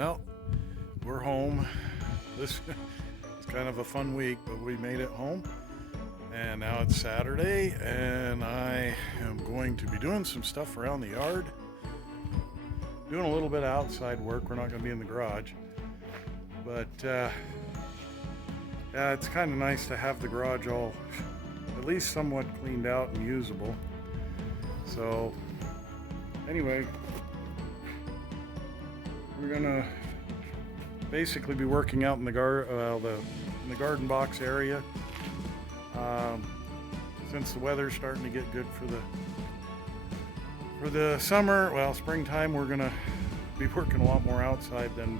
Well, we're home. This is kind of a fun week, but we made it home. And now it's Saturday, and I am going to be doing some stuff around the yard. Doing a little bit of outside work. We're not going to be in the garage. But yeah, it's kind of nice to have the garage all at least somewhat cleaned out and usable. So anyway, we're gonna basically be working out in the garden box area. Since the weather's starting to get good for the summer, well, springtime, we're gonna be working a lot more outside than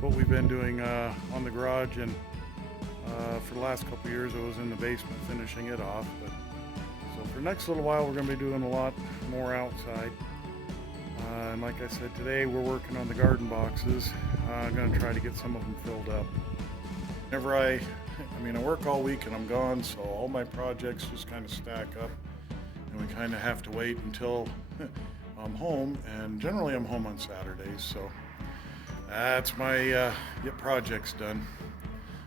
what we've been doing on the garage. And for the last couple years, I was in the basement finishing it off. But so for the next little while, we're gonna be doing a lot more outside. And like I said, today we're working on the garden boxes. I'm going to try to get some of them filled up. Whenever I work all week and I'm gone, so all my projects just kind of stack up. And we kind of have to wait until I'm home. And generally I'm home on Saturdays, so that's my get projects done.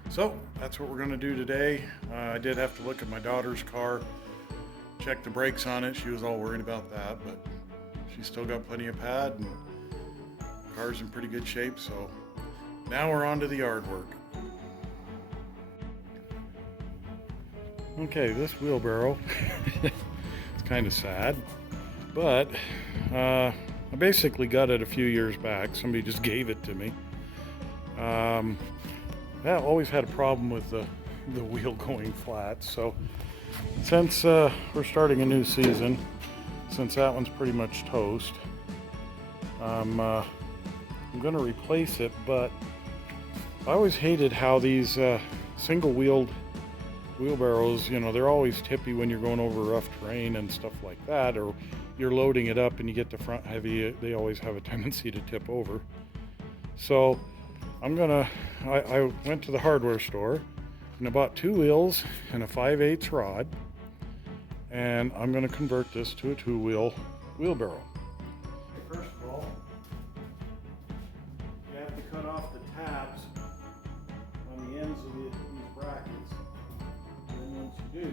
So that's what we're going to do today. I did have to look at my daughter's car, check the brakes on it. She was all worried about that, but she's still got plenty of pad and the car's in pretty good shape. So now we're on to the yard work. Okay, this wheelbarrow, it's kind of sad, but I basically got it a few years back. Somebody just gave it to me. I always had a problem with the wheel going flat. So since we're starting a new season, since that one's pretty much toast, I'm going to replace it. But I always hated how these single-wheeled wheelbarrows, they're always tippy when you're going over rough terrain and stuff like that, or you're loading it up and you get the front heavy, they always have a tendency to tip over. So I went to the hardware store and I bought 2 wheels and a 5/8 rod. And I'm going to convert this to a 2-wheel wheelbarrow. First of all, you have to cut off the tabs on the ends of these brackets. And then once you do,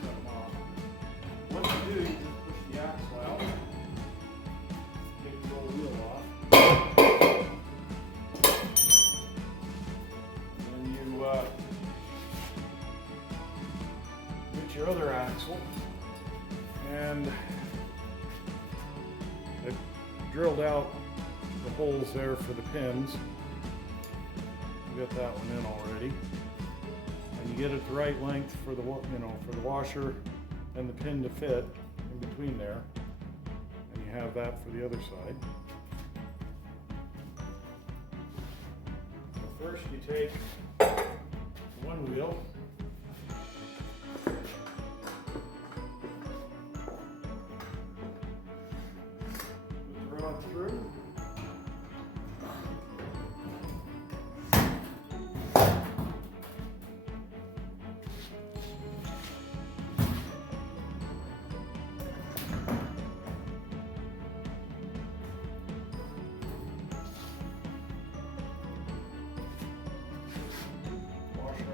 cut them off. Once you do, you just push the axle out, take the old wheel off. Get your other axle, and I've drilled out the holes there for the pins. We got that one in already, and you get it the right length for the for the washer and the pin to fit in between there, and you have that for the other side. So first you take one wheel, put the rod through,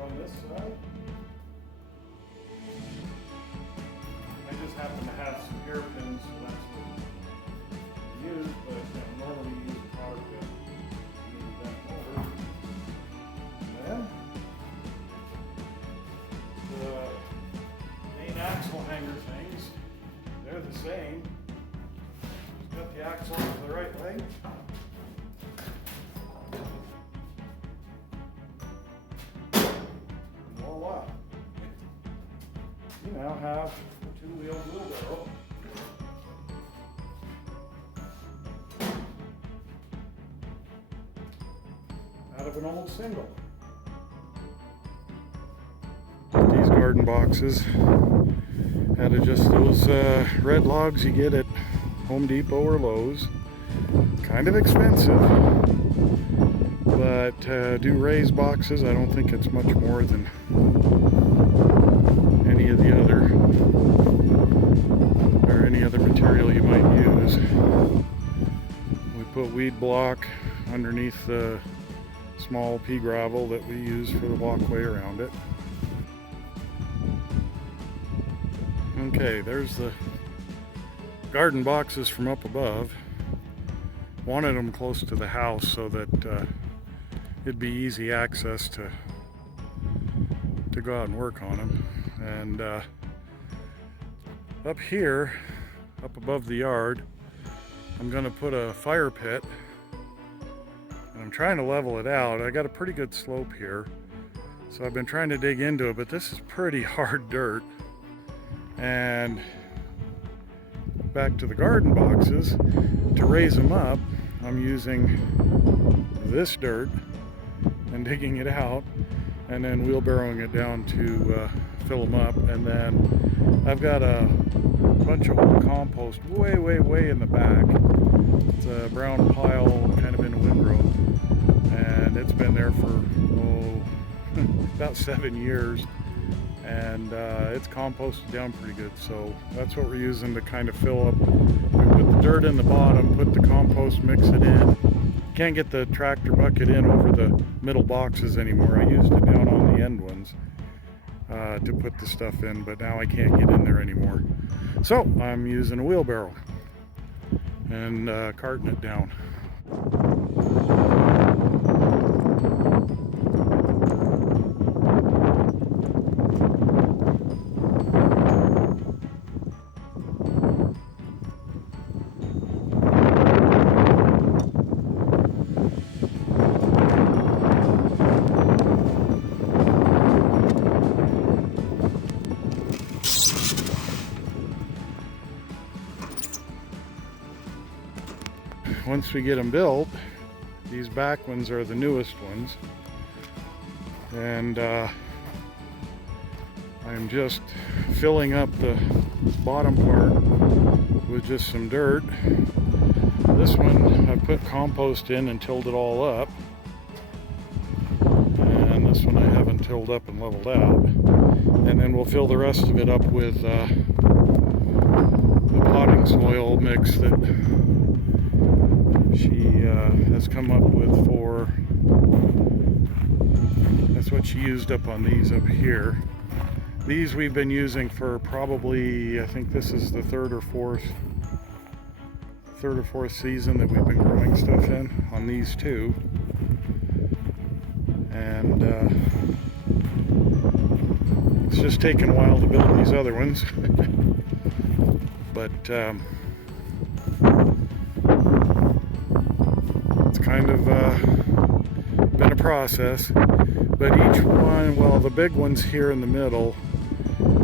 on this side. I just happen to have some hairpins, so that's what I use, but normally you use a power pin. Move that over. And then the main axle hanger things, they're the same. Just got the axle to the right leg. You now have a 2-wheel wheelbarrow. Out of an old single. These garden boxes out of just those red logs you get at Home Depot or Lowe's. Kind of expensive, but do raised boxes, I don't think it's much more than any of the other or any other material you might use. We put weed block underneath the small pea gravel that we use for the walkway around it. Okay, there's the garden boxes from up above. Wanted them close to the house so that it'd be easy access to go out and work on them. And up here, up above the yard, I'm going to put a fire pit, and I'm trying to level it out. I got a pretty good slope here, so I've been trying to dig into it, but this is pretty hard dirt. And back to the garden boxes, to raise them up, I'm using this dirt and digging it out, and then wheelbarrowing it down to fill them up. And then I've got a bunch of old compost way in the back. It's a brown pile kind of in a windrow, and it's been there for about 7 years, and it's composted down pretty good. So that's what we're using to kind of fill up. We put the dirt in the bottom, put the compost, mix it in. Can't get the tractor bucket in over the middle boxes anymore. I used it down on the end ones to put the stuff in, but now I can't get in there anymore. So I'm using a wheelbarrow and carting it down. Once we get them built, these back ones are the newest ones, and I'm just filling up the bottom part with just some dirt. This one I put compost in and tilled it all up, and this one I haven't tilled up and leveled out. And then we'll fill the rest of it up with the potting soil mix that she has come up with for, that's what she used up on these up here. These we've been using for probably, I think this is the third or fourth season that we've been growing stuff in on these two. And it's just taken a while to build these other ones. But it's kind of been a process. But each one, well, the big ones here in the middle,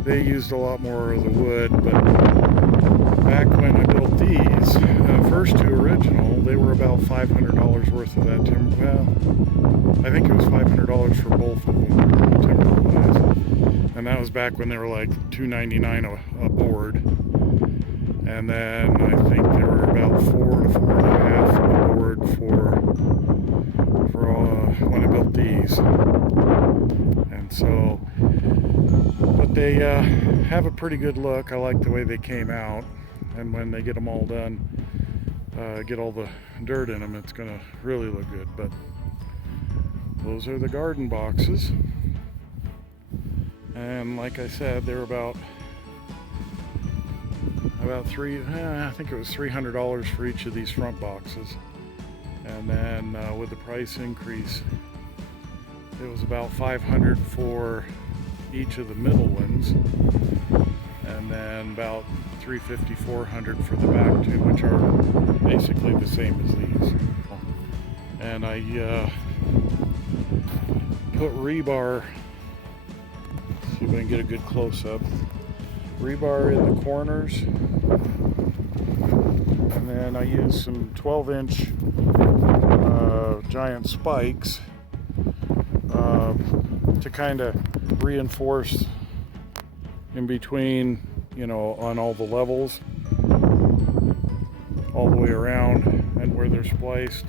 they used a lot more of the wood. But back when I built these first two original, they were about $500 worth of that timber. Well, I think it was $500 for both of them, timber wise. And that was back when they were like $2.99 a board. And then I think they were about $4 to $4.50 a board for when I built these. And so, but they have a pretty good look. I like the way they came out. And when they get them all done, get all the dirt in them, it's gonna really look good. But those are the garden boxes. And like I said, they're about I think it was $300 for each of these front boxes. And then with the price increase, it was about $500 for each of the middle ones, and then about $350, $400 for the back two, which are basically the same as these. And I put rebar, let's see if I can get a good close-up, rebar in the corners, and then I used some 12-inch giant spikes to kind of reinforce in between, you know, on all the levels all the way around, and where they're spliced,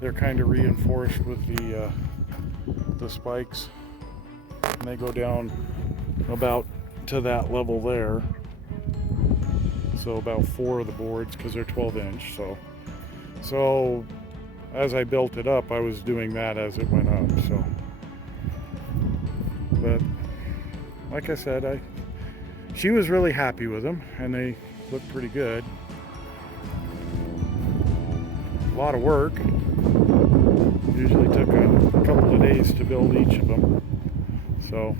they're kind of reinforced with the spikes, and they go down about to that level there. so about 4 of the boards, because they're 12-inch. So as I built it up, I was doing that as it went up. So, but like I said, she was really happy with them, and they look pretty good. A lot of work. Usually took a couple of days to build each of them. So